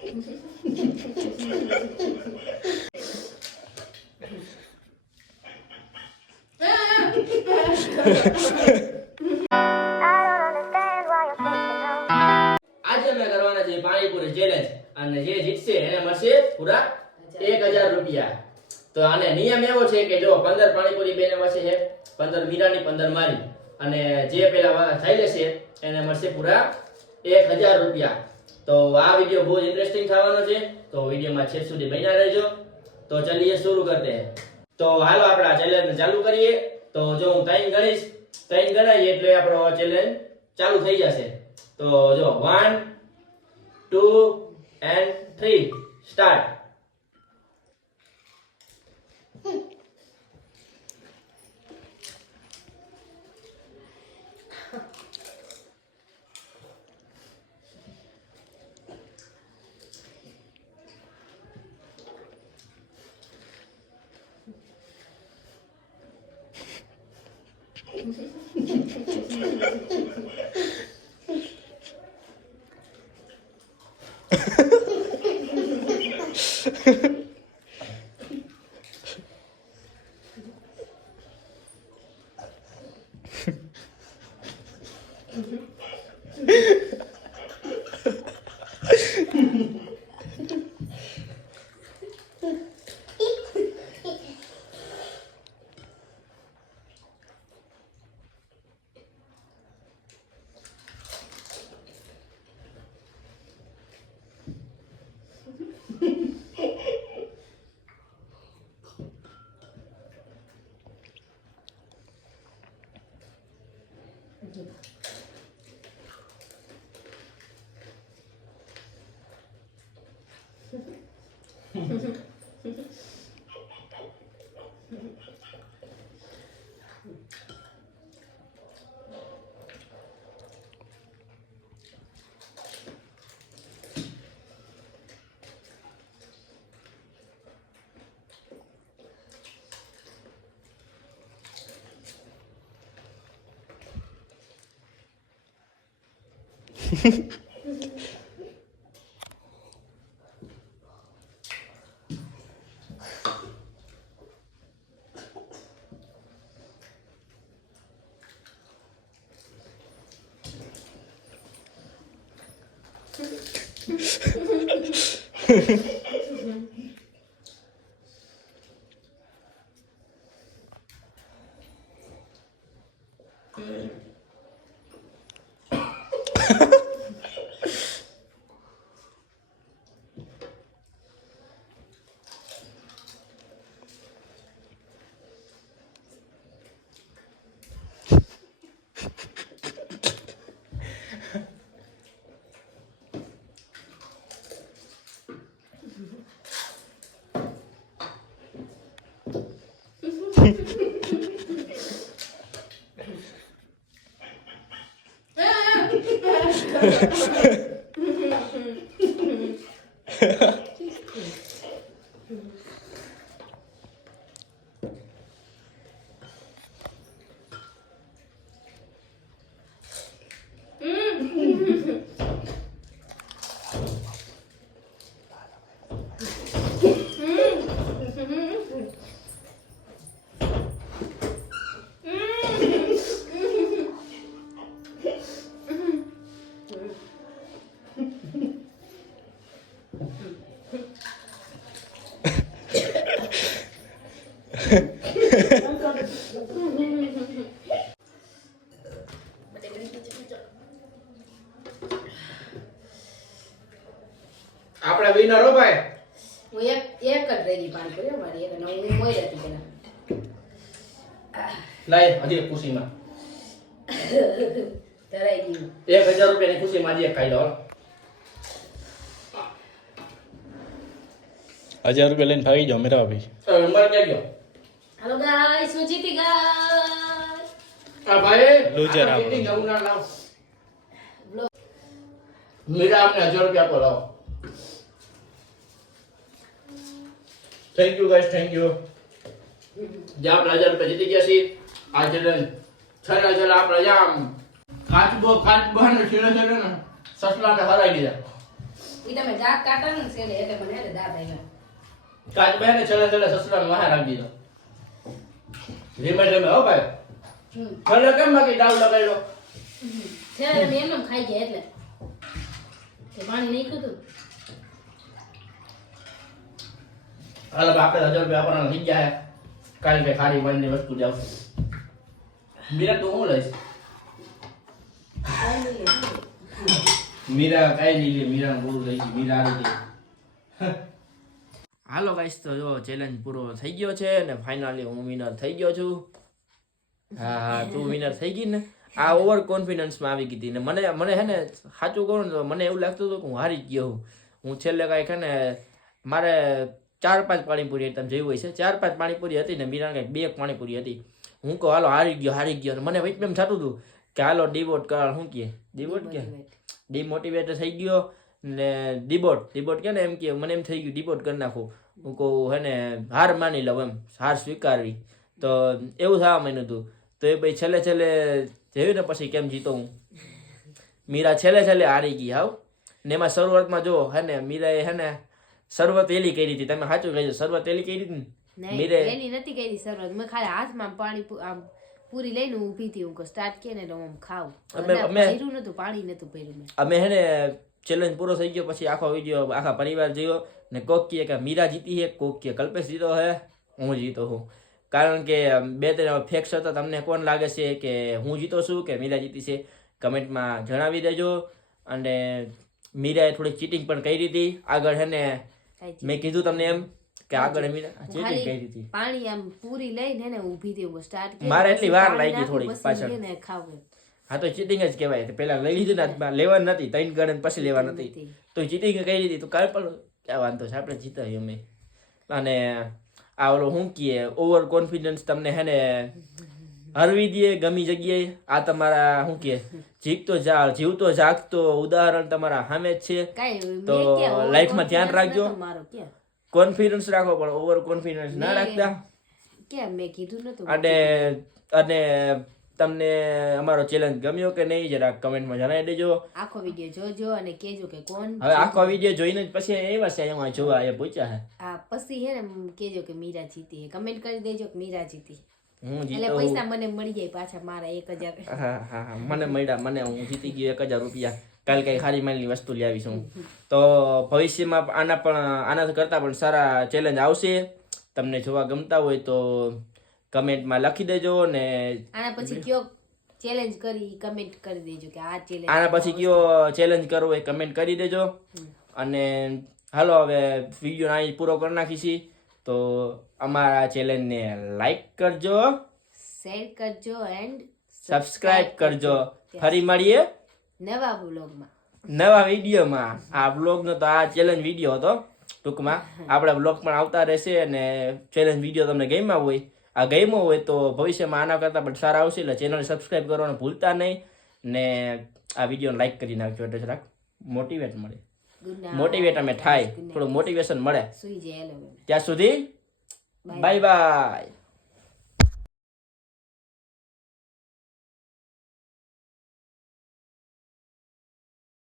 આજે અમે કરવાના છે પાણીપુરી ચેલેન્જ અને જે જીતશે એને મળશે પૂરા 1000 રૂપિયા. તો આને નિયમ એવો છે કે જો 15 પાણીપુરી બેને મળશે છે, 15 મીરાની 15 મારી, અને જે પેલા થઈ લેશે એને મળશે પૂરા 1000 રૂપિયા. તો આ વિડિયો બહુ ઇન્ટરેસ્ટિંગ થવાનો છે, તો વિડિયોમાં છેક સુધી બન્યા રહેજો. તો ચલીએ શરૂ કરતે हैं. તો હાલો આપણે આ ચેલેન્જ ચાલુ કરીએ. તો જો હું 3 ગણીશ, 3 ગણાય એટલે આપણો ચેલેન્જ ચાલુ થઈ જશે. તો જો 1 2 and 3 સ્ટાર્ટ. આપણે વિનર હો ભાઈ. હું એક જ રહી ગઈ પાણીપુરી મારી એક નવી મોઈ હતી પેલા. લાય હજી ખુશીમાં ધરાઈ ગયું 1000 રૂપિયાની ખુશીમાં હજી એક ખાઈ લો. 1000 રૂપિયા લઈને ભાગી જાઓ મેરા ભાઈ. નંબર ક્યાં ગયો? હાલો ગાઈસ હું જીતી ગઈ. આ ભાઈ Loser આ આપણો. કેટલી જવું ના લાવ. મીરા આપને 1000 રૂપિયા આપો લાવો. Thank you guys, thank you. જે આપણે 1000 રૂપિયા જીતી ગયા છીએ. આ ચેલેન્જ છેલ્લા આપણે જામ કાચબો ને છીણે છે ને સસલાને હરાઈ દીધા. ઈ તમે દાંત કાઢો ને છેલ્લે એટલે મને એટલે દાંત આવ્યા. કાચ બેને છેલ્લે સસરાને વાહે રાખી દીધો. ધીમે ધીમે હો ભાઈ. છેલ્લે કેમ બાકી દાવ લગાડ્યો? છેલ્લે તમે એમને ખાઈ ગયા એટલે કે પાણી નાખ્યું હતું. હાલો આપણે 1000 રૂપિયા આપણને થઈ ગયા. કાલ કે ખારી વાળની વસ્તુ જાવ. મીરા તું હું લઈશ? મીરા કઈ નહીં લે, મીરા બોલું લઈ ગઈ. મીરા આવી ગઈ. હાલો ગાઈસ, તો જો ચેલેન્જ પૂરો થઈ ગયો છે ને ફાઇનલી હું વિનર થઈ ગયો છું. હા તું વિનર થઈ ગઈ ને. આ ઓવર કોન્ફિડન્સમાં આવી ગઈ હતી ને મને હે ને સાચું કહું ને તો મને એવું લાગતું હતું કે હું હારી જ ગયો હું છેલ્લે કાંઈક હે ને મારે 4-5 પાણીપુરી તમે જોયું હોય છે 4-5 પાણીપુરી હતી ને મીરા કાંઈક 2 પાણીપુરી હતી. હું કહું હાલો હારી ગયો મને વચમાં એમ થતું હતું કે હાલો ડિવોટ કર શું કહે ડિવોટ કે ડિમોટિવેટ થઈ ગયો ને ડિબોટ કે ને એમ કે મને એમ થઈ ગયું ડિબોટ કરી નાખું. હું કહું હે ને હાર માની લઉં એમ હાર સ્વીકારવી તો એવું થવા માંડ્યું હતું. તો એ ભાઈ છેલ્લે જોયું ને પછી કેમ જીતો હું. મીરા છેલ્લે હારી ગઈ હાવ ને એમાં શરૂઆતમાં જો હે ને મીરાએ હે ને શરૂઆત એલી કરી હતી. તમે સાચું કહેજો શરૂઆત એલી કરી હતી ને મીરે એની નથી કરી શરૂઆત. મેં ખાલી હાથમાં પાણી આમ પૂરી લઈને ઊભી હતી. હું સ્ટાર્ટ કે ને હું ખાઉં ભર્યું નતું પાણી નતું ભર્યું. અમે હે ને ચેલેન્જ પૂરો થઈ ગયો પછી આખો વિડીયો આખા પરિવાર જોયો ને કોક કહે કે મીરા જીતી છે, કોક કહે કલ્પેશ જીતો છે, હું જીતો છું. કારણ કે 2-3 ફેક્સ હતા. તમને કોણ લાગે છે કે હું જીતો છું કે મીરા જીતી છે કમેન્ટમાં જણાવી દેજો. અને મીરાએ થોડી ચીટિંગ પણ કરી હતી આગળ હે ને મેં કીધું તમને એમ કે આગળ મીરા ચીટિંગ કરી હતી. પાણી આમ પૂરી લઈને ને ઊભી હતી સ્ટાર્ટ મારે એટલી વાર લાગી થોડી પાછળ. ને ખાવું હા તો ચીટિંગ જ કહેવાય. પેલા લઈ લીધું ને લેવાનું નથી 3 ગણ પછી લેવા નથી તો ચીટિંગ કરી હતી. તો કાલ પણ ક્યાં વાંધો છે આપણે જીતાય અમે. અને આ ઓલો શું કહે ઓવર કોન્ફિડન્સ તમને હે ને હરવી દે ગમી જગ્યાએ. આ તમારા શું કહે જીવતો જાગતો ઉદાહરણ તમારા સામે જ છે. તો લાઈફમાં ધ્યાન રાખજો, કોન્ફિડન્સ રાખો પણ ઓવર કોન્ફિડન્સ ના રાખતા. મેં કીધું નતું. અને તમને અમારો ચેલેન્જ ગમ્યો કે નહીં જરા કમેન્ટમાં જણાવી દેજો. આખો વિડીયો જોજો અને કહેજો કે કોણ. હવે આખો વિડીયો જોઈને જ પછી એવા છે એમાં જોવા એ પૂછ્યા છે. આ પછી હે ને કહેજો કે મીરા જીતી. કમેન્ટ કરી દેજો કે મીરા જીતી. હું એટલે જીતો પૈસા મને મળી જાય પાછા મારા 1000. હા મને મળ્યા. મને હું જીતી ગયો 1000 રૂપિયા. કાલ કઈ ખારી માલની વસ્તુ લઈ આવીશ હું. તો ભવિષ્યમાં આના કરતા પણ સારા ચેલેન્જ આવશે. તમને જોવા ગમતા હોય તો કમેન્ટમાં લખી દેજો ને આના પછી કયો ચેલેન્જ કરી કમેન્ટ કરી દેજો કે આ ચેલેન્જ આના પછી કયો ચેલેન્જ કરવો એ કમેન્ટ કરી દેજો. અને હાલો હવે વિડીયો અહીં પૂરો કરી નાખીશી. તો અમારા ચેલેન્જને લાઈક કરજો, શેર કરજો એન્ડ સબસ્ક્રાઇબ કરજો. ફરી મળીએ નવા વ્લોગમાં નવા વિડીયોમાં. આ વ્લોગનો તો આ ચેલેન્જ વિડીયો હતો. ટૂંકમાં આપણા વ્લોગ પણ આવતા રહેશે અને ચેલેન્જ વિડીયો તમને ગમ્યા હોય તો ભવિષ્યમાં આના કરતાં પણ સારા આવશે. એટલે ચેનલ સબસ્ક્રાઇબ કરવાનું ભૂલતા નહીં ને આ વિડીયોને લાઈક કરી નાખજો એટલે જરાક મોટિવેટ મળે. મોટિવેટ અમે થાય થોડું મોટિવેશન મળે. ત્યાં સુધી બાય બાય.